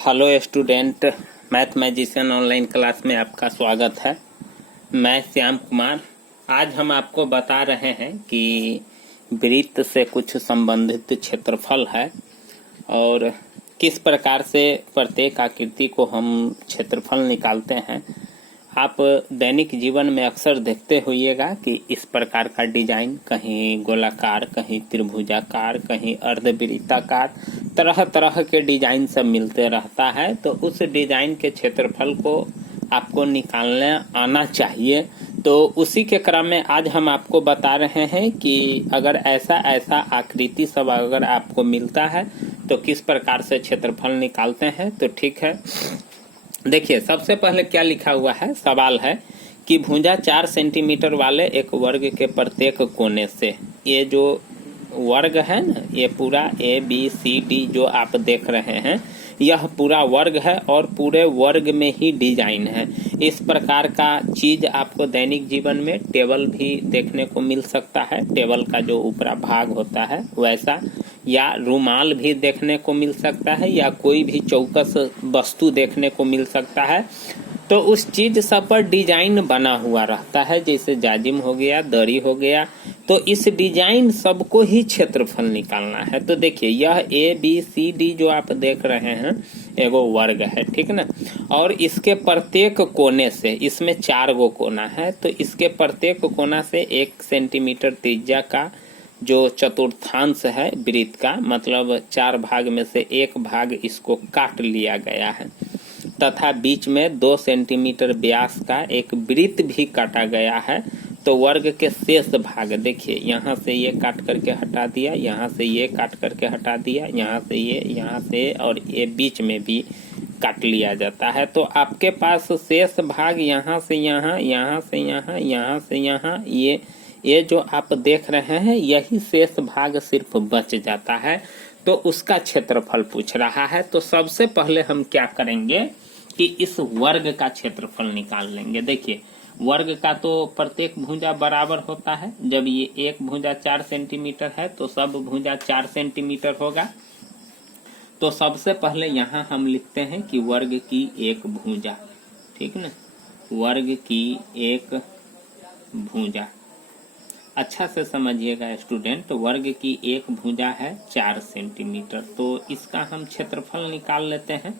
Hello student, math magician online class में आपका स्वागत है। मैं श्याम कुमार। आज हम आपको बता रहे हैं कि वृत्त से कुछ संबंधित क्षेत्रफल है और किस प्रकार से प्रत्येक आकृति को हम क्षेत्रफल निकालते हैं। आप दैनिक जीवन में अक्सर देखते होइएगा कि इस प्रकार का डिजाइन, कहीं गोलाकार, कहीं त्रिभुजाकार, कहीं अर्धवृत्ताकार, तरह तरह के डिजाइन सब मिलते रहता है। तो उस डिजाइन के क्षेत्रफल को आपको निकालना आना चाहिए। तो उसी के क्रम में आज हम आपको बता रहे हैं कि अगर ऐसा आकृति सब अगर आपको मिलता है तो किस प्रकार से क्षेत्रफल निकालते हैं। तो ठीक है, देखिए सबसे पहले क्या लिखा हुआ है। सवाल है कि भुजा 4 सेंटीमीटर वाले एक वर्ग के प्रत्येक कोने से, ये जो वर्ग है ना, ये पूरा ABCD जो आप देख रहे हैं, यह पूरा वर्ग है और पूरे वर्ग में ही डिजाइन है। इस प्रकार का चीज आपको दैनिक जीवन में टेबल भी देखने को मिल सकता है। टेबल का जो ऊपरा भाग होता है वैसा, या रुमाल भी देखने को मिल सकता है, या कोई भी चौकस वस्तु देखने को मिल सकता है। तो उस चीज सब पर डिजाइन बना हुआ रहता है, जैसे जाजिम हो गया, दरी हो गया। तो इस डिजाइन सबको ही क्षेत्रफल निकालना है। तो देखिए यह ABCD जो आप देख रहे हैं एगो वर्ग है, ठीक ना। और इसके प्रत्येक कोने से, इसमें 4 गो कोना है, तो इसके प्रत्येक कोना से 1 सेंटीमीटर त्रिज्या का जो चतुर्थांश है वृत्त का, मतलब 4 भाग में से 1 भाग इसको काट लिया गया है, तथा बीच में 2 सेंटीमीटर व्यास का एक वृत्त भी काटा गया है। तो वर्ग के शेष भाग देखिए, यहाँ से ये काट करके हटा दिया, यहाँ से ये काट करके हटा दिया, यहाँ से ये, यहाँ से, और ये बीच में भी काट लिया जाता है। तो आपके पास शेष भाग यहाँ से यहाँ, यहाँ से यहाँ, यहाँ से यहाँ, ये जो आप देख रहे हैं यही शेष भाग सिर्फ बच जाता है। तो उसका क्षेत्रफल पूछ रहा है। तो सबसे पहले हम क्या करेंगे कि इस वर्ग का क्षेत्रफल निकाल लेंगे। देखिए वर्ग का तो प्रत्येक भुजा बराबर होता है। जब ये एक भुजा 4 सेंटीमीटर है तो सब भुजा 4 सेंटीमीटर होगा। तो सबसे पहले यहाँ हम लिखते हैं कि वर्ग की एक भुजा, ठीक ना, वर्ग की एक भुजा। अच्छा से समझिएगा स्टूडेंट, वर्ग की एक भुजा है 4 सेंटीमीटर। तो इसका हम क्षेत्रफल निकाल लेते हैं।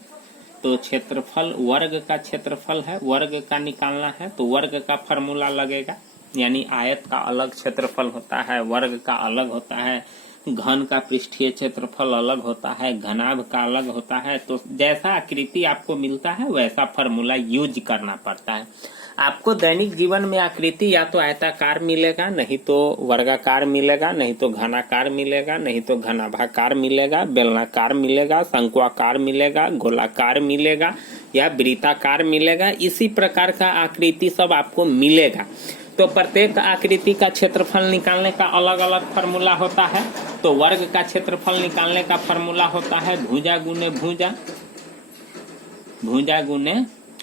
तो क्षेत्रफल, वर्ग का क्षेत्रफल है, वर्ग का निकालना है तो वर्ग का फॉर्मूला लगेगा। यानी आयत का अलग क्षेत्रफल होता है, वर्ग का अलग होता है, घन का पृष्ठीय क्षेत्रफल अलग होता है, घनाभ का अलग होता है। तो जैसा आकृति आपको मिलता है वैसा फॉर्मूला यूज करना पड़ता है। आपको दैनिक जीवन में आकृति या तो आयताकार मिलेगा, नहीं तो वर्गाकार मिलेगा, नहीं तो घनाकार मिलेगा, नहीं तो घनाभाकार मिलेगा, बेलनाकार मिलेगा, शंक्वाकार मिलेगा, गोलाकार मिलेगा या वृत्ताकार मिलेगा। इसी प्रकार का आकृति सब आपको मिलेगा। तो प्रत्येक आकृति का क्षेत्रफल निकालने का अलग अलग फॉर्मूला होता है। तो वर्ग का क्षेत्रफल निकालने का फॉर्मूला होता है भुजा गुने भुजा, भुजा गुने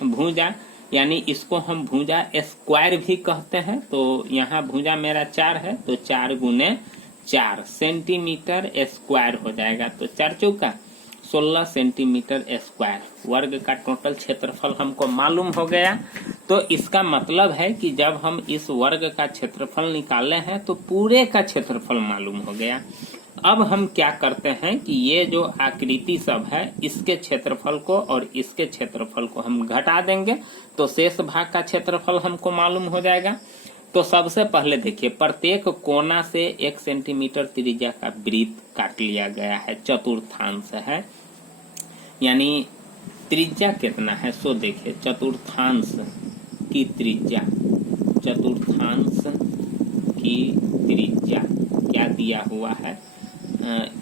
भुजा, यानी इसको हम भुजा स्क्वायर भी कहते हैं। तो यहाँ भुजा मेरा 4 है तो 4 गुने 4 सेंटीमीटर स्क्वायर हो जाएगा। तो 4 चौका 16 सेंटीमीटर स्क्वायर वर्ग का टोटल क्षेत्रफल हमको मालूम हो गया। तो इसका मतलब है कि जब हम इस वर्ग का क्षेत्रफल निकाले हैं तो पूरे का क्षेत्रफल मालूम हो गया। अब हम क्या करते हैं कि ये जो आकृति सब है इसके क्षेत्रफल को और इसके क्षेत्रफल को हम घटा देंगे तो शेष भाग का क्षेत्रफल हमको मालूम हो जाएगा। तो सबसे पहले देखिए, प्रत्येक कोना से 1 सेंटीमीटर त्रिज्या का वृत्त काट लिया गया है, चतुर्थांश है। यानी त्रिज्या कितना है सो देखिए, चतुर्थांश की त्रिज्या, चतुर्थांश की त्रिज्या क्या दिया हुआ है,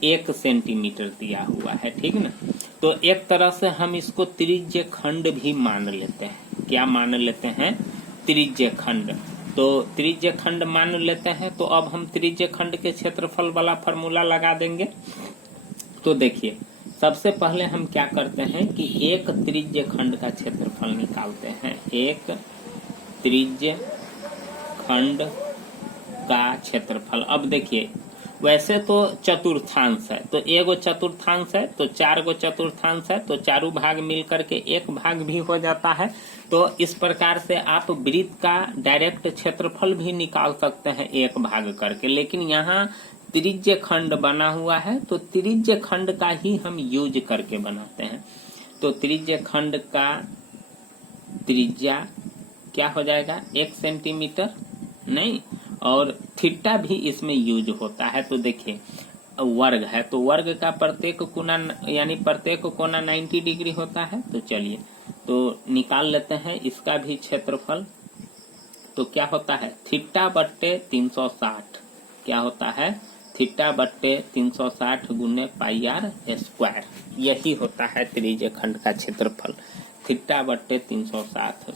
1 सेंटीमीटर दिया हुआ है, ठीक ना। तो एक तरह से हम इसको त्रिज्य खंड भी मान लेते हैं। क्या मान लेते हैं? त्रिज्य खंड। तो त्रिज्य खंड मान लेते हैं। तो अब हम त्रिज्य खंड के क्षेत्रफल वाला फॉर्मूला लगा देंगे। तो देखिए सबसे पहले हम क्या करते हैं कि एक त्रिज्य खंड का क्षेत्रफल निकालते हैं। एक त्रिज्य खंड का क्षेत्रफल, अब देखिए वैसे तो चतुर्थांश है, तो एगो चतुर्थांश है तो 4 गो चतुर्थांश है, तो चारों भाग मिलकर के 1 भाग भी हो जाता है। तो इस प्रकार से आप वृत्त का डायरेक्ट क्षेत्रफल भी निकाल सकते हैं 1 भाग करके। लेकिन यहाँ त्रिज्य खंड बना हुआ है तो त्रिज्य खंड का ही हम यूज करके बनाते हैं। तो त्रिज्य खंड का त्रिज्या क्या हो जाएगा 1 सेंटीमीटर नहीं, और थीटा भी इसमें यूज होता है। तो देखिए वर्ग है तो वर्ग का प्रत्येक कोना यानी प्रत्येक कोना 90 डिग्री होता है। तो चलिए तो निकाल लेते हैं इसका भी क्षेत्रफल। तो क्या होता है थीटा बट्टे 360, क्या होता है थीटा बट्टे 360 गुने पाई आर स्क्वायर, यही होता है त्रिज्य खंड का क्षेत्रफल थीटा बट्टे 360।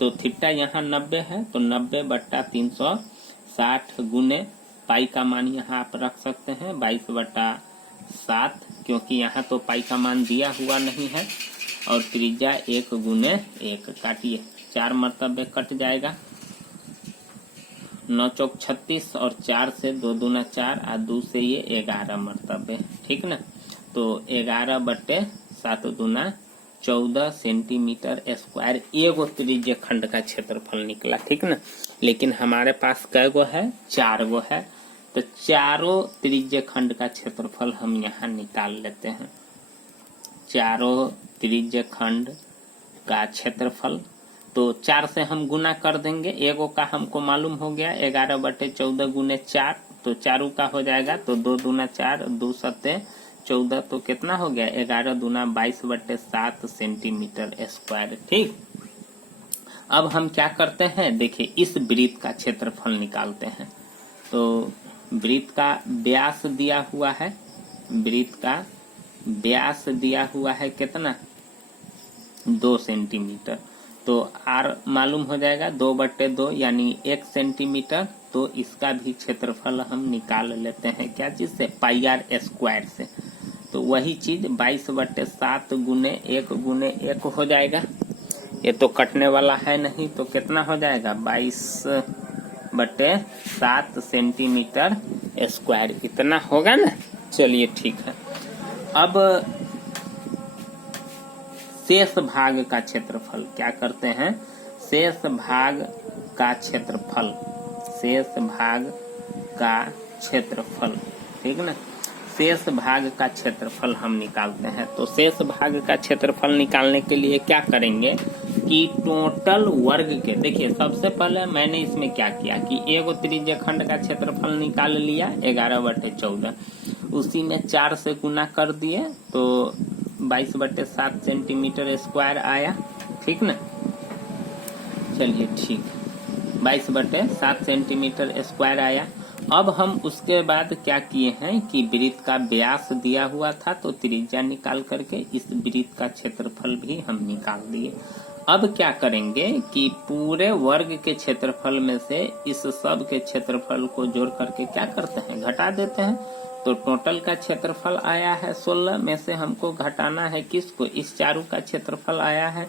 तो थीटा यहाँ 90 है तो 90 बट्टा 360 गुने पाई का मान यहाँ आप रख सकते हैं 22/7, क्योंकि यहाँ तो पाई का मान दिया हुआ नहीं है। और त्रिज्या 1 गुने 1 काटिए, 4 मरतबे कट जाएगा, 9 चौक 36 और 4 से 2 दूना 4 और 2 से ये 11 मरतबे, ठीक ना। तो 11 बट्टे 7 दूना 14 सेंटीमीटर स्क्वायर एगो त्रिज्य खंड का क्षेत्रफल निकला, ठीक ना। लेकिन हमारे पास कै गो है 4 गो है, तो चारों त्रिज्य खंड का क्षेत्रफल हम यहाँ निकाल लेते हैं। चारों त्रिज्य खंड का क्षेत्रफल तो 4 से हम गुना कर देंगे, एगो का हमको मालूम हो गया 11 बटे 14 गुने 4, तो चारों का हो जाएगा तो 2 दूना 4 2 सत्ते 14, तो कितना हो गया 11 दूना 22/7 सेंटीमीटर स्क्वायर, ठीक। अब हम क्या करते हैं देखिए इस वृत्त का क्षेत्रफल निकालते हैं। तो वृत्त का व्यास दिया हुआ है, वृत्त का व्यास दिया हुआ है कितना 2 सेंटीमीटर, तो आर मालूम हो जाएगा 2/2 यानी 1 सेंटीमीटर। तो इसका भी क्षेत्रफल हम निकाल लेते हैं क्या चीज से पाई आर स्क्वायर से। तो वही चीज 22/7 गुने 1 हो जाएगा, ये तो कटने वाला है नहीं, तो कितना हो जाएगा 22/7 सेंटीमीटर स्क्वायर, इतना होगा ना। चलिए ठीक है, अब शेष भाग का क्षेत्रफल क्या करते हैं, शेष भाग का क्षेत्रफल, शेष भाग का क्षेत्रफल, ठीक ना। शेष भाग का क्षेत्रफल हम निकालते हैं। तो शेष भाग का क्षेत्रफल निकालने के लिए क्या करेंगे कि टोटल वर्ग के, देखिए सबसे पहले मैंने इसमें क्या किया कि एगो त्रिज्य खंड का क्षेत्रफल निकाल लिया 11/14, उसी में 4 से गुना कर दिए तो 22/7 सेंटीमीटर स्क्वायर आया, ठीक ना। चलिए ठीक, 22/7 सेंटीमीटर स्क्वायर आया। अब हम उसके बाद क्या किए हैं कि वृत्त का व्यास दिया हुआ था तो त्रिज्या निकाल करके इस वृत्त का क्षेत्रफल भी हम निकाल दिए। अब क्या करेंगे कि पूरे वर्ग के क्षेत्रफल में से इस सब के क्षेत्रफल को जोड़ करके क्या करते हैं घटा देते हैं। तो टोटल का क्षेत्रफल आया है 16, में से हमको घटाना है किसको, इस चारों का क्षेत्रफल आया है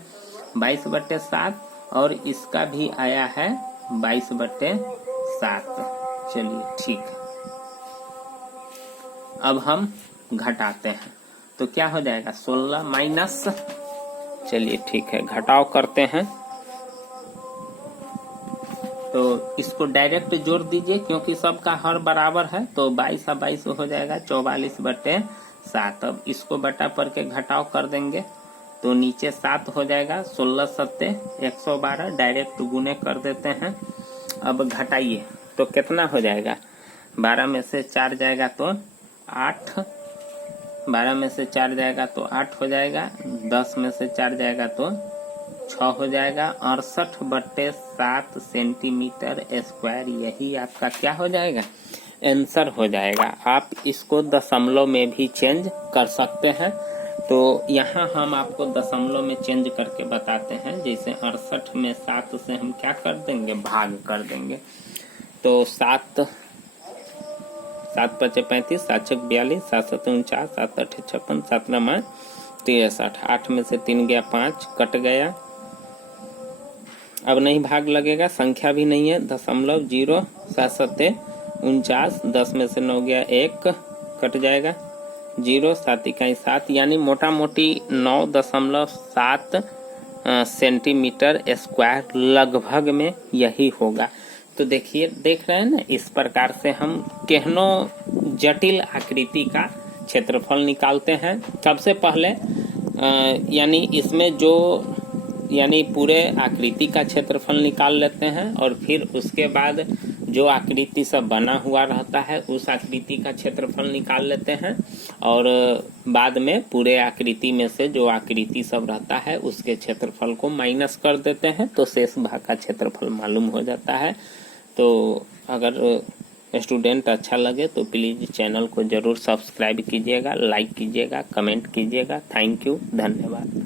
22/7 और इसका भी आया है 22/7। चलिए ठीक, अब हम घटाते हैं तो क्या हो जाएगा 16 माइनस, चलिए ठीक है घटाव करते हैं। तो इसको डायरेक्ट जोड़ दीजिए क्योंकि सबका हर बराबर है, तो 22 और 22 हो जाएगा 44/7। अब इसको बटा पर के घटाव कर देंगे तो नीचे 7 हो जाएगा, 16 सत्ते 112, डायरेक्ट गुने कर देते हैं। अब घटाइए तो कितना हो जाएगा, 12 में से 4 जाएगा तो 8, 12 में से 4 जाएगा तो 8 हो जाएगा, 10 में से 4 जाएगा तो 6 हो जाएगा, 68/7 सेंटीमीटर स्क्वायर, यही आपका क्या हो जाएगा आंसर हो जाएगा। आप इसको दशमलव में भी चेंज कर सकते हैं, तो यहाँ हम आपको दशमलव में चेंज करके बताते हैं। जैसे 68 में 7 से हम क्या कर देंगे भाग कर देंगे, तो 7 5 35, 7 6 42, 7 7 49, 7 8 56, 7 9 63, 8 में से 3 गया 5 कट गया, अब नहीं भाग लगेगा, संख्या भी नहीं है, दशमलव 0 7 7 49, 10 में से 9 गया 1 कट जाएगा 0, 7 इकाई 7 यानी मोटा मोटी 9.7 सेंटीमीटर स्क्वायर लगभग में यही होगा। तो देखिए देख रहे हैं ना, इस प्रकार से हम केहनो जटिल आकृति का क्षेत्रफल निकालते हैं। सबसे पहले यानी इसमें जो यानी पूरे आकृति का क्षेत्रफल निकाल लेते हैं और फिर उसके बाद जो आकृति सब बना हुआ रहता है उस आकृति का क्षेत्रफल निकाल लेते हैं और बाद में पूरे आकृति में से जो आकृति सब रहता है उसके क्षेत्रफल को माइनस कर देते हैं तो शेष भाग का क्षेत्रफल मालूम हो जाता है। तो अगर स्टूडेंट अच्छा लगे तो प्लीज़ चैनल को ज़रूर सब्सक्राइब कीजिएगा, लाइक कीजिएगा, कमेंट कीजिएगा। थैंक यू, धन्यवाद।